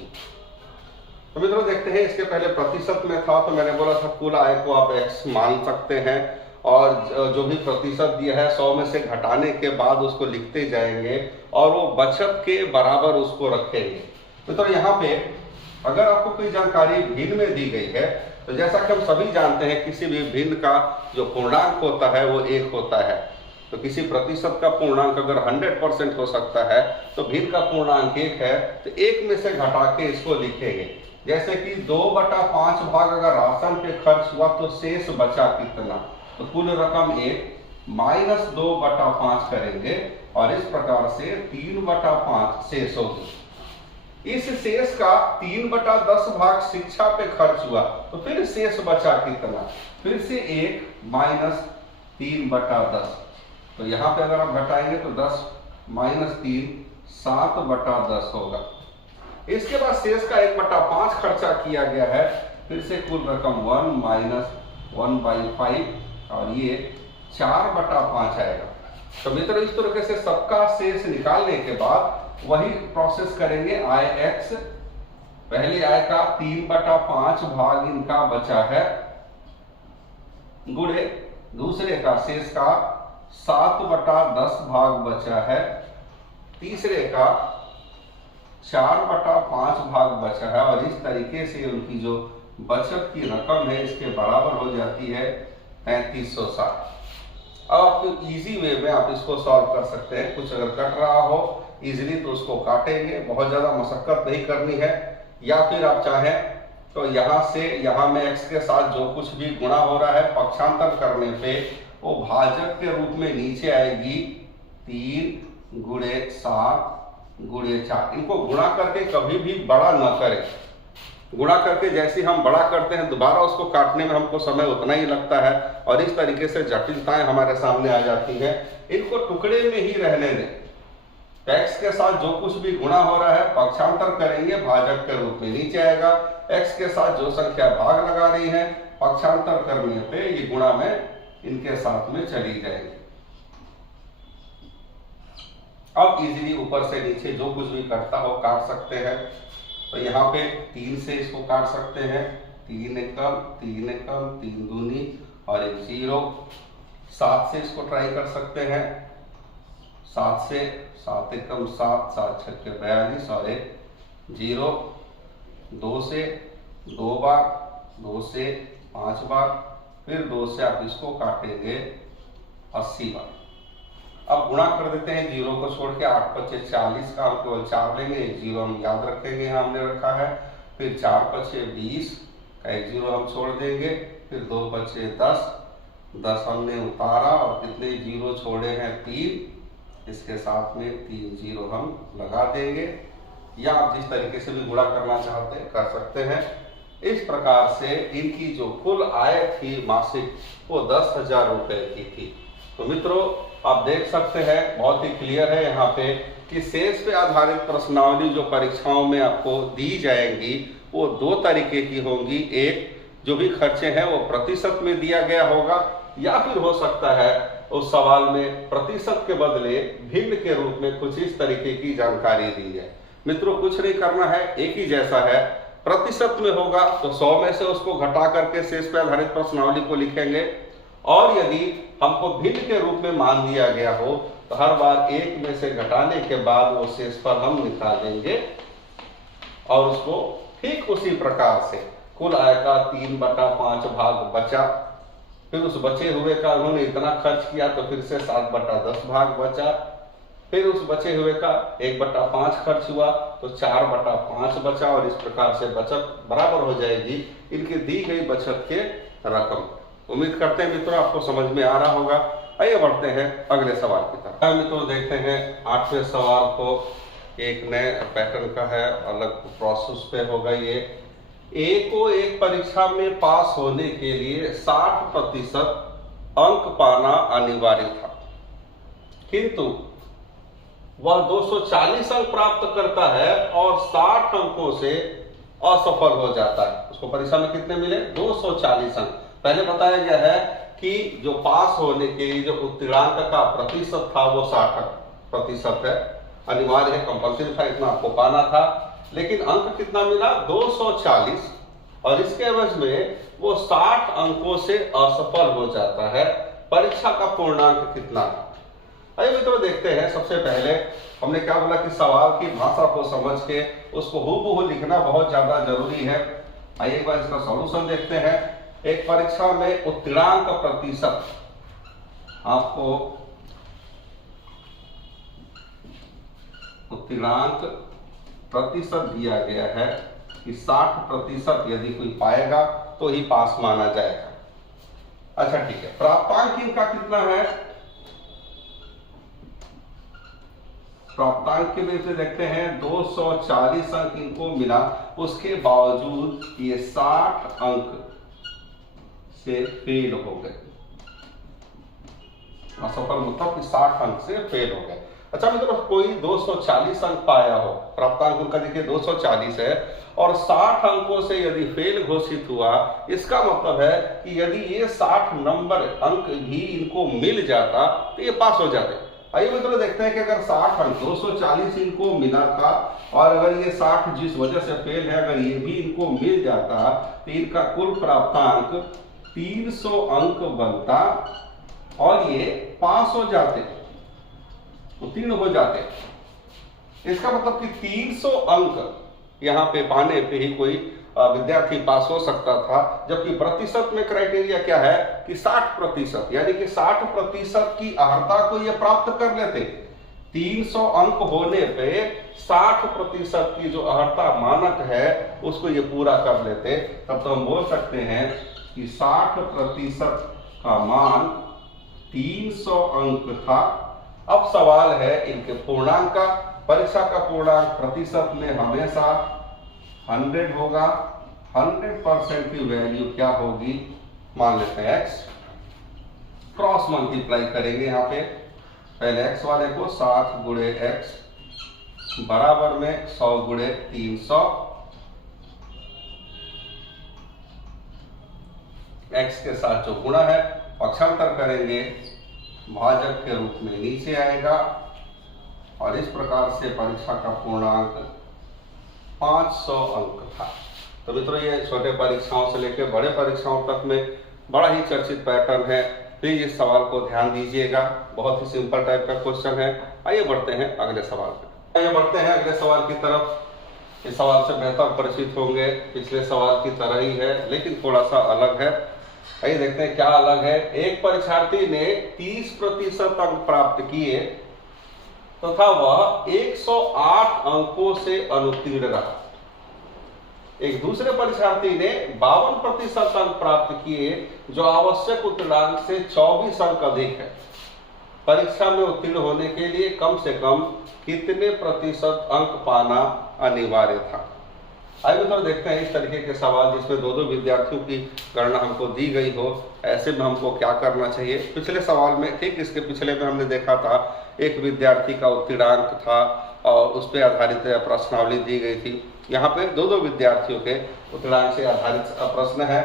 तो मित्रों देखते हैं, इसके पहले प्रतिशत में था तो मैंने बोला था कुल आय को आप x मान सकते हैं, और जो भी प्रतिशत दिया है 100 में से घटाने के बाद उसको लिखते जाएंगे और वो बचत के बराबर उसको रखेंगे। तो यहाँ पे अगर आपको कोई जानकारी भिन्न में दी गई है, तो जैसा कि हम सभी जानते हैं किसी भी भिन्न का जो पूर्णांक होता है वो 1 होता है। तो किसी प्रतिशत का पूर्णांक अगर 100% हो सकता है तो भिन्न का पूर्णांक 1 है, तो 1 में से घटा के इसको लिखेंगे। जैसे कि 2/5 भाग अगर राशन पे खर्च हुआ तो शेष बचा कितना, तो कुल रकम 1 माइनस 2/5 करेंगे और इस प्रकार से 3/5 शेष होगी। इस शेष का 3/10 भाग शिक्षा पे खर्च हुआ तो फिर शेष बचा कितना, फिर से 1 माइनस 3/10। तो यहाँ पे अगर आप घटाएंगे तो 10 माइनस 3 7/10 होगा। इसके बाद शेष का 1/5 खर्चा किया गया है, फिर से कुल रकम 1 माइनस 1/5 और ये 4/5 आएगा। तो मित्रों इस तरीके से सबका शेष निकालने के बाद वही प्रोसेस करेंगे। आय x, पहले आय का 3/5 भाग इनका बचा है, गुणे दूसरे का शेष का 7/10 भाग बचा है, तीसरे का 4/5 भाग बचा है, और इस तरीके से उनकी जो बचत की रकम है इसके बराबर हो जाती है 3360। अब आप इजी वे में आप इसको सॉल्व कर सकते हैं। कुछ अगर कट रहा हो इजीली तो उसको काटेंगे, बहुत ज्यादा मशक्कत नहीं करनी है। या फिर आप चाहें तो यहाँ से यहाँ में x के साथ जो कुछ भी गुणा हो रहा है पक्षांतर करने पे वो भाजक के रूप में नीचे आएगी 3 गुणे 7 गुणे 4। इनको गुणा करके कभी भी बड़ा न करें। गुणा करके जैसे हम बड़ा करते हैं दोबारा उसको काटने में हमको समय उतना ही लगता है और इस तरीके से जटिलताएं हमारे सामने आ जाती हैं। इनको टुकड़े में ही रहने दें। x के साथ जो कुछ भी गुणा हो रहा है पक्षांतर करेंगे, भाजक के रूप में नीचे आएगा। x के साथ जो संख्या भाग लगा रही है पक्षांतर करने पे ये गुणा में इनके साथ में चली जाएगी। अब इजीली ऊपर से नीचे जो कुछ भी कटता हो काट सकते हैं। तो यहाँ पे 3 से इसको काट सकते हैं, 3 एकम 3 एकम 3 दूनी और 1 0। 7 से इसको ट्राई कर सकते हैं, 7 से 7 एकम 7 7 छक्के 42 और 1 0। 2 से 2 बार, 2 से 5 बार, फिर 2 से आप इसको काटेंगे 80 बार। अब गुणा कर देते हैं 0 को छोड़ के, 8 पच्चे 40 का हम केवल 4 लेंगे, 1 0 हम याद रखेंगे यहाँ हमने रखा है। फिर 4 पच्चे 20 का 1 0 हम छोड़ देंगे, फिर 2 पच्चे 10 10 हमने उतारा और कितने 0 छोड़े हैं 3, इसके साथ में 3 0 हम लगा देंगे। या आप जिस तरीके से भी गुणा करना चाहते हैं कर सकते हैं। इस प्रकार से इनकी जो कुल आय थी मासिक वो 10,000 रुपए की थी। तो मित्रों आप देख सकते हैं बहुत ही क्लियर है यहाँ पे कि शेष पे आधारित प्रश्नावली जो परीक्षाओं में आपको दी जाएंगी वो 2 तरीके की होंगी। एक जो भी खर्चे हैं वो प्रतिशत में दिया गया होगा, या फिर हो सकता है उस सवाल में प्रतिशत के बदले भिन्न के रूप में कुछ इस तरीके की जानकारी दी जाए। मित्रों कुछ नहीं करना है, एक ही जैसा है। प्रतिशत में होगा तो 100 में से उसको घटा करके शेष पे आधारित प्रश्नावली को लिखेंगे, और यदि हमको भिन्न के रूप में मान दिया गया हो तो हर बार 1 में से घटाने के बाद वो शेष पर हम निकाल देंगे और उसको ठीक उसी प्रकार से कुल आय का 3/5 भाग बचा, फिर उस बचे हुए का उन्होंने इतना खर्च किया तो फिर से 7/10 भाग बचा, फिर उस बचे हुए का 1/5 खर्च हुआ तो 4/5 बचा, और इस प्रकार से बचत बराबर हो जाएगी इनकी दी गई बचत के रकम। उम्मीद करते हैं मित्रों आपको समझ में आ रहा होगा। आइए बढ़ते हैं अगले सवाल की तरफ। मित्रों देखते हैं 8वें सवाल को, एक नए पैटर्न का है, अलग प्रोसेस पे होगा ये। ए को एक परीक्षा में पास होने के लिए 60% अंक पाना अनिवार्य था, किंतु वह 240 अंक प्राप्त करता है और 60 अंकों से असफल हो जाता है। उसको परीक्षा में कितने मिले? 240 अंक। पहले बताया गया है कि जो पास होने के लिए जो उत्तीर्णांक का प्रतिशत था वो 60% है, अनिवार्य है, कंपल्सरी था, इतना आपको पाना था। लेकिन अंक कितना मिला? 240, और इसके एवज में वो 60 अंकों से असफल हो जाता है। परीक्षा का पूर्णांक कितना था? आइए मित्रों देखते हैं। सबसे पहले हमने क्या बोला कि सवाल की भाषा को समझ के उसको हूबहू लिखना बहुत ज्यादा जरूरी है। आइए एक बार इसका सॉल्यूशन देखते हैं। एक परीक्षा में उत्तीर्णांक प्रतिशत आपको उत्तीर्णांक प्रतिशत दिया गया है कि 60% यदि कोई पाएगा तो ही पास माना जाएगा। अच्छा ठीक है, प्राप्तांक इनका कितना है? प्राप्तांक के में से देखते हैं 240 अंक इनको मिला, उसके बावजूद ये 60 अंक से फेल हो गए। असफल मतलब कि 60 अंक से फेल हो गए। अच्छा मतलब कोई 240 अंक पाया हो, प्राप्तांक उनका देखिए 240 है, और 60 अंकों से यदि फेल घोषित हुआ, इसका मतलब है कि यदि ये 60 नंबर अंक भी इनको मिल जाता तो ये पास हो जाते। आइए मित्रों देखते हैं कि अगर 60 अंक 240 इनको मिला था और अगर ये 60 जिस वजह से फेल है अगर ये भी इनको मिल जाता तो इनका कुल प्राप्तांक 300 अंक बनता और ये पास हो जाते, उत्तीर्ण हो जाते। इसका मतलब कि 300 अंक यहाँ पे पाने पे ही कोई विद्यार्थी पास हो सकता था, जबकि प्रतिशत में क्राइटेरिया क्या है कि 60%, यानी कि 60% की अर्हता को ये प्राप्त कर लेते। 300 अंक होने पे 60% की जो अर्हता मानक है उसको ये पूरा कर लेते, तब तो हम बोल सकते हैं कि 60% का मान 300 अंक था। अब सवाल है इनके पूर्णांक का। परीक्षा का पूर्णांक प्रतिशत में हमेशा 100 होगा। 100% की वैल्यू क्या होगी, मान लेते हैं x, क्रॉस मल्टीप्लाई करेंगे यहाँ पे। पहले x वाले को 60 गुणे x बराबर में 100 गुणे 300, x के साथ जो गुणा है पक्षांतर करेंगे, भाजक के रूप में नीचे आएगा, और इस प्रकार से परीक्षा का पूर्णांक 500 अंक था। तो मित्रों, ये छोटे परीक्षाओं से लेकर बड़े परीक्षाओं तक में बड़ा ही चर्चित पैटर्न है। प्लीज इस सवाल को ध्यान दीजिएगा, बहुत ही सिंपल टाइप का क्वेश्चन है। आइए बढ़ते हैं अगले सवाल पे। आइए बढ़ते हैं अगले सवाल की तरफ। इस सवाल से बेहतर परिचित होंगे, पिछले सवाल की तरह ही है लेकिन थोड़ा सा अलग है। आइए देखते हैं क्या अलग है। एक परीक्षार्थी ने 30% अंक प्राप्त किए तथा वह 108 अंकों से अनुत्तीर्ण रहा। एक दूसरे परीक्षार्थी ने 52% अंक प्राप्त किए, जो आवश्यक उत्तीर्णांक से 24 अंक अधिक है। परीक्षा में उत्तीर्ण होने के लिए कम से कम कितने प्रतिशत अंक पाना अनिवार्य था। आइए मित्रों देखते हैं इस तरीके के सवाल जिसमें दो विद्यार्थियों की गणना हमको दी गई हो, ऐसे में हमको क्या करना चाहिए। पिछले सवाल में, ठीक इसके पिछले में हमने देखा था एक विद्यार्थी का उत्तीर्णांक था और उस पर आधारित प्रश्नावली दी गई थी। यहाँ पे दो विद्यार्थियों के उत्तीर्णांक से आधारित प्रश्न है।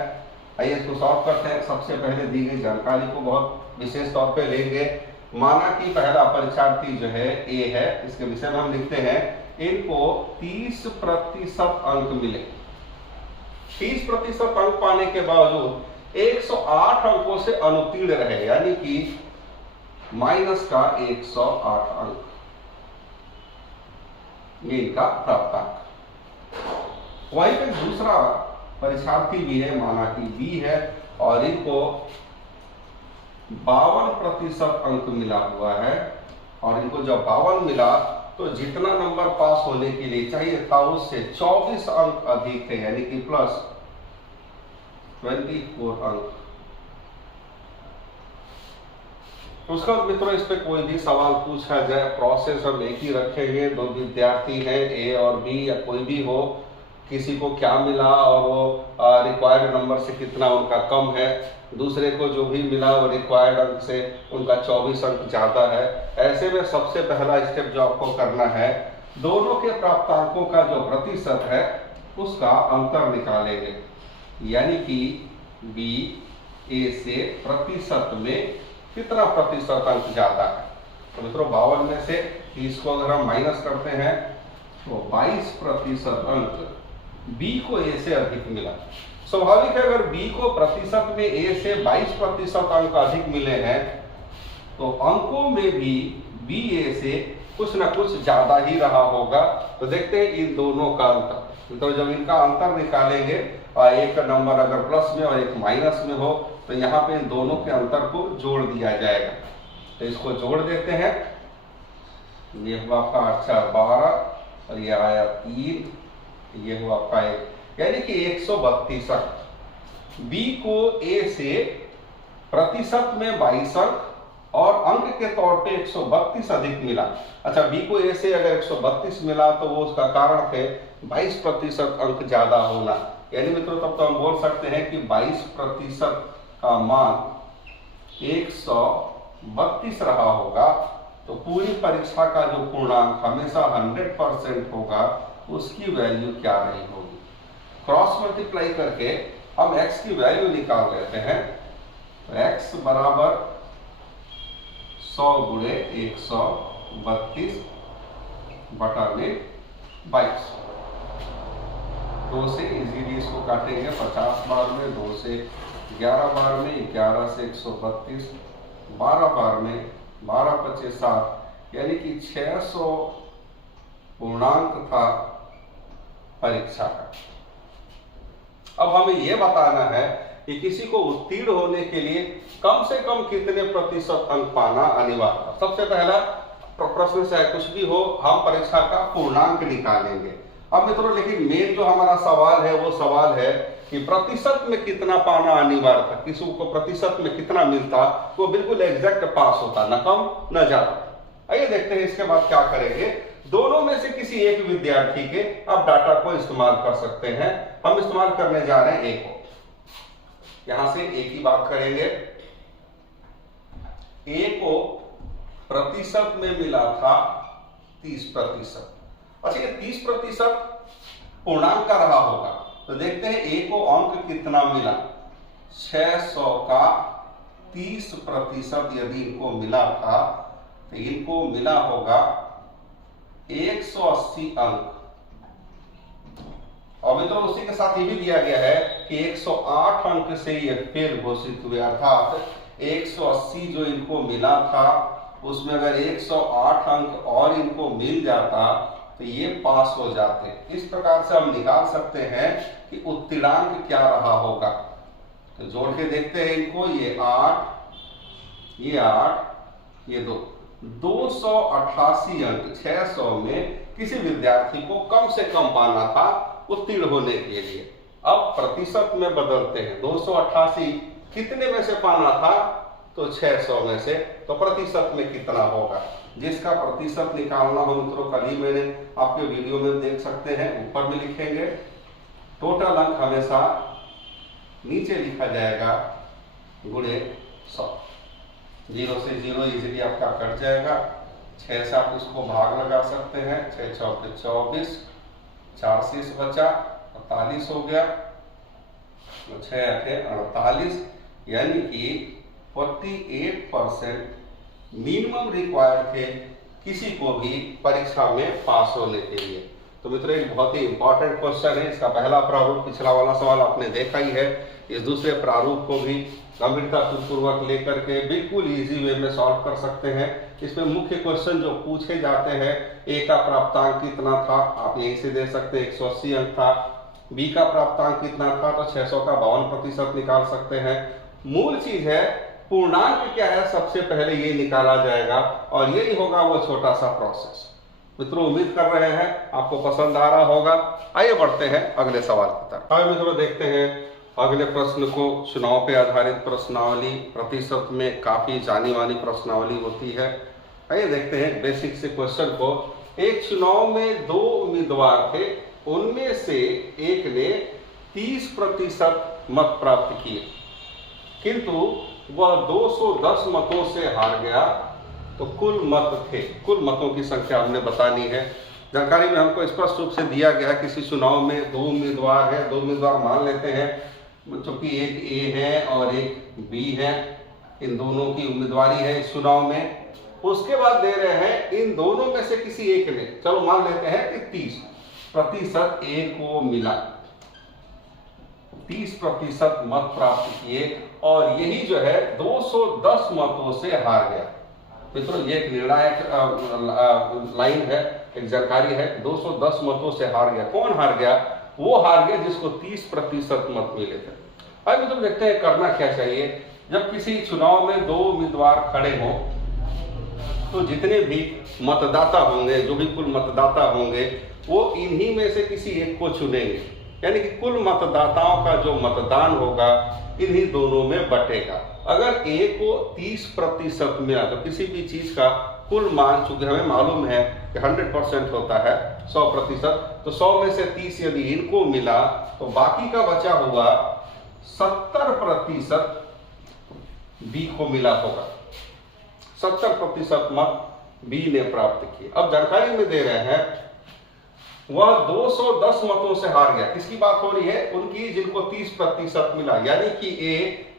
आइए इसको सॉल्व करते हैं। सबसे पहले दी गई जानकारी को बहुत विशेष तौर पे लेंगे। माना कि पहला परीक्षार्थी जो है ए है, इसके विषय में हम लिखते हैं इनको 30% अंक मिले। 30% अंक पाने के बावजूद 108 अंकों से अनुत्तीर्ण रहे, यानी कि माइनस का 108 अंक, ये इनका प्राप्तांक। वहीं पे दूसरा परीक्षार्थी भी है, माना कि बी है, और इनको 52% अंक मिला हुआ है, और इनको जब 52 मिला तो जितना नंबर पास होने के लिए चाहिए था उससे 24 अंक अधिक है, यानी कि प्लस 24 अंक। उसका मित्रों इस पे कोई भी सवाल पूछा जाए, प्रोसेस हम एक ही रखेंगे। दो विद्यार्थी हैं ए और बी, या कोई भी हो, किसी को क्या मिला और वो रिक्वायर्ड नंबर से कितना उनका कम है, दूसरे को जो भी मिला वो रिक्वायर्ड अंक से उनका 24 अंक ज्यादा है। ऐसे में सबसे पहला स्टेप जो आपको करना है, दोनों के प्राप्तांकों का जो प्रतिशत है उसका अंतर निकालेंगे, यानी कि बी ए से प्रतिशत में कितना प्रतिशत अंक ज्यादा है। तो मित्रों 52 में से 30 को अगर हम माइनस करते हैं तो 22% अंक बी को ए से अधिक मिला। स्वाभाविक है, अगर बी को प्रतिशत में ए से 22% अंक अधिक मिले हैं तो अंकों में भी बी ए से कुछ ना कुछ ज्यादा ही रहा होगा। तो देखते हैं इन दोनों का अंतर। तो जब इनका अंतर निकालेंगे और एक नंबर अगर प्लस में और एक माइनस में हो तो यहाँ पे इन दोनों के अंतर को जोड़ दिया जाएगा। तो इसको जोड़ देते हैं, ये हुआ आपका 12 और ये आया 3, ये हुआ आपका 1, यानी कि 132 अंक। बी को ए से प्रतिशत में 22 अंक और अंक के तौर पे 132 अधिक मिला। अच्छा, बी को ए से अगर 132 मिला तो वो उसका कारण थे 22% अंक ज्यादा होना। यानी मित्रों तब तो हम बोल सकते हैं कि 22% का मान 132 रहा होगा। तो पूरी परीक्षा का जो पूर्णांक हमेशा 100% होगा, उसकी वैल्यू क्या रही होगी। क्रॉस मल्टीप्लाई करके हम x की वैल्यू निकाल लेते हैं। तो x बराबर 100 गुणे 132 बटा में 22। 2 से इजीली इसको काटेंगे 50 बार में, 2 से 11 बार में, 11 से 132, 12 बार में, 12 25 7, यानी कि 600 पूर्णांक था परीक्षा का। अब हमें यह बताना है कि किसी को उत्तीर्ण होने के लिए कम से कम कितने प्रतिशत अंक पाना अनिवार्य है। सबसे पहला प्रश्न चाहे कुछ भी हो, हम परीक्षा का पूर्णांक निकालेंगे। अब मित्रों लेकिन मेन जो हमारा सवाल है वो सवाल है कि प्रतिशत में कितना पाना अनिवार्य था, किसी को प्रतिशत में कितना मिलता, वो बिल्कुल एग्जैक्ट पास होता, न कम न ज्यादा। आइए देखते हैं इसके बाद क्या करेंगे। दोनों में से किसी एक विद्यार्थी के आप डाटा को इस्तेमाल कर सकते हैं। हम इस्तेमाल करने जा रहे हैं ए को, यहां से एक ही बात करेंगे। ए को प्रतिशत में मिला था 30%। अच्छा ये 30% पूर्णांक का रहा होगा, तो देखते हैं ए को अंक कितना मिला। 600 का 30% यदि इनको मिला था तो इनको मिला होगा 180 अंक। और मित्रों उसी के साथ ये भी दिया गया है कि 108 अंक से ये फेल घोषित हुए, अर्थात 180 जो इनको मिला था उसमें अगर 108 अंक और इनको मिल जाता तो ये पास हो जाते। इस प्रकार से हम निकाल सकते हैं कि उत्तीर्णांक क्या रहा होगा। तो जोड़ के देखते हैं इनको, ये 8, ये 8, ये 2, 288 अंक 600 में किसी विद्यार्थी को कम से कम पाना था उत्तीर्ण होने के लिए। अब प्रतिशत में बदलते हैं, 288 कितने में से पाना था, तो 600 में से, तो प्रतिशत में कितना होगा। जिसका प्रतिशत निकालना हो मित्रों कल ही मैंने आपके वीडियो में देख सकते हैं, ऊपर में लिखेंगे। टोटल अंक हमेशा नीचे लिखा जाएगा गुणे 100। 0 से 0 इजीली आपका कट जाएगा। 6 से आप इसको भाग लगा सकते हैं, 6 चौके 24, 4 शेष बचा, 48 हो गया, 6 अठे 48, यानी कि 48% मिनिमम रिक्वायर्ड थे किसी को भी परीक्षा में पास होने के लिए। तो मित्रों एक बहुत ही इंपॉर्टेंट क्वेश्चन है। इसका पहला प्रारूप पिछला वाला सवाल आपने देखा ही है। इस दूसरे प्रारूप को भी गंभीरता पूर्वक लेकर के बिल्कुल इजी वे में सॉल्व कर सकते हैं। इसमें मुख्य क्वेश्चन जो पूछे जाते हैं, ए का प्राप्तांक कितना था, आप यहीं से दे सकते हैं 180 अंक था। बी का प्राप्तांक कितना था, तो 600 का 52% निकाल सकते हैं। मूल चीज है पूर्णांक क्या है, सबसे पहले ये निकाला जाएगा और यही होगा वो छोटा सा प्रोसेस। मित्रों उम्मीद कर रहे हैं आपको पसंद आ रहा होगा। आइए बढ़ते हैं अगले सवाल की तरफ। आइए मित्रों देखते हैं अगले प्रश्न को। चुनाव पे आधारित प्रश्नावली, प्रतिशत में काफी जानी मानी प्रश्नावली होती है। आइए देखते हैं बेसिक से क्वेश्चन को। एक चुनाव में 2 उम्मीदवार थे, उनमें से एक ने 30% मत प्राप्त किए, किंतु वह 210 मतों से हार गया। तो कुल मत थे, कुल मतों की संख्या हमने बतानी है। जानकारी में हमको स्पष्ट रूप से दिया गया किसी चुनाव में 2 उम्मीदवार है, 2 उम्मीदवार मान लेते हैं, क्योंकि एक ए है और एक बी है, इन दोनों की उम्मीदवारी है इस चुनाव में। उसके बाद दे रहे हैं इन दोनों में से किसी एक ने, चलो मान लेते हैं कि 30% ए को मिला, 30% मत प्राप्त किए और यही जो है 210 मतों से हार गया। मित्रों ये एक निर्णायक लाइन है, एक जानकारी है। 210 मतों से हार गया, कौन हार गया, वो हार गया जिसको 30% मत मिले थे। अब मित्रों देखते हैं करना क्या चाहिए। जब किसी चुनाव में 2 उम्मीदवार खड़े हों तो जितने भी मतदाता होंगे, जो भी कुल मतदाता होंगे, वो इन्हीं में से किसी एक को चुनेंगे, यानी कि कुल मतदाताओं का जो मतदान होगा इन्हीं दोनों में बटेगा। अगर ए को 30% मिला तो किसी भी चीज का कुल मान, चूंकि हमें मालूम है कि 100% होता है 100%, तो 100 में से 30 यदि इनको मिला तो बाकी का बचा हुआ 70% बी को मिला होगा। 70% मत बी ने प्राप्त किए। अब जानकारी में दे रहे हैं वह 210 मतों से हार गया। किसकी बात हो रही है, उनकी जिनको 30% मिला, यानी कि ए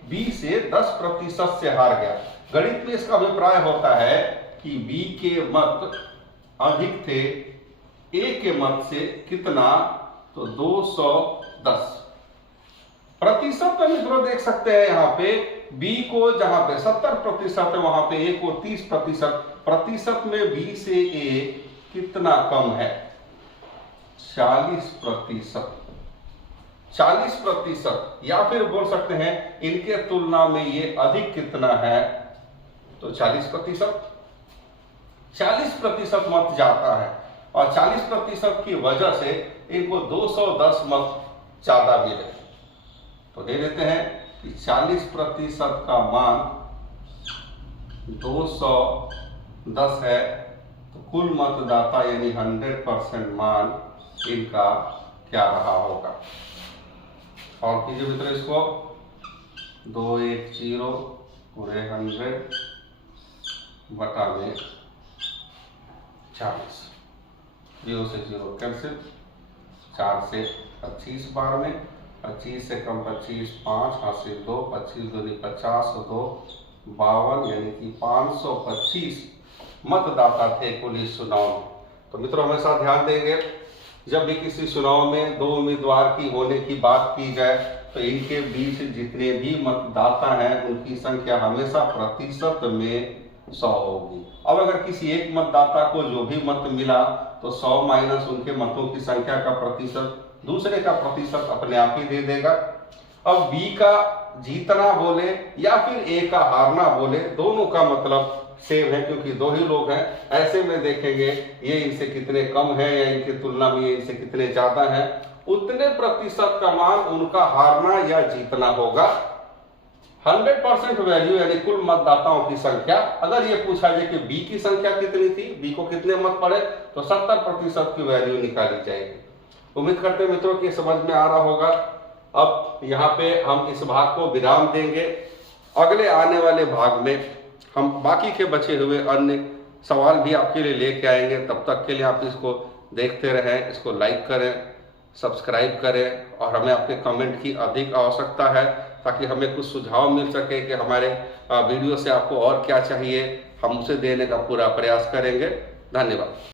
बी से 10% से हार गया। गणित में इसका अभिप्राय होता है कि बी के मत अधिक थे ए के मत से, कितना, तो 210। प्रतिशत में मित्रों देख सकते हैं यहाँ पे बी को जहां पे 70% है वहां पे ए को 30%। प्रतिशत में बी से ए कितना कम है, 40%। 40%, या फिर बोल सकते हैं इनके तुलना में ये अधिक कितना है, तो 40%। 40% मत जाता है और 40% की वजह से इनको 210 मत ज्यादा मिले, तो दे देते हैं कि 40% का मान 210 है, तो कुल मतदाता यानी 100% मान इनका क्या रहा होगा। और कीजिए मित्रों इसको, 210 पूरे 100 बटा में 40, 0 से 0 कैंसिल, 4 से 25 बार में, 25 से कम 25, 5 हासिल 2, 25 दूनी 50, 2 52, यानी कि 525 मतदाता थे कुल इस चुनाव में। तो मित्रों हमेशा ध्यान देंगे, जब भी किसी चुनाव में दो उम्मीदवार की होने की बात की जाए तो इनके बीच जितने भी मतदाता हैं उनकी संख्या हमेशा प्रतिशत में 100 होगी। अब अगर किसी एक मतदाता को जो भी मत मिला तो 100 माइनस उनके मतों की संख्या का प्रतिशत, दूसरे का प्रतिशत अपने आप ही दे देगा। अब बी का जीतना बोले या फिर ए का हारना बोले, दोनों का मतलब सेम है क्योंकि दो ही लोग हैं। ऐसे में देखेंगे ये इनसे कितने कम है या इनकी तुलना में ये इनसे कितने ज्यादा है, उतने प्रतिशत का मान उनका हारना या जीतना होगा। 100% वैल्यू यानी कुल मतदाताओं की संख्या, अगर ये पूछा जाए कि बी की संख्या कितनी थी, बी को कितने मत पड़े, तो 70% की वैल्यू निकाली जाएगी। उम्मीद करते हैं मित्रों कि समझ में आ रहा होगा। अब यहाँ पे हम इस भाग को विराम देंगे। अगले आने वाले भाग में हम बाकी के बचे हुए अन्य सवाल भी आपके लिए लेके आएंगे। तब तक के लिए आप इसको देखते रहें, इसको लाइक करें, सब्सक्राइब करें और हमें आपके कमेंट की अधिक आवश्यकता है ताकि हमें कुछ सुझाव मिल सके कि हमारे वीडियो से आपको और क्या चाहिए, हम उसे देने का पूरा प्रयास करेंगे। धन्यवाद।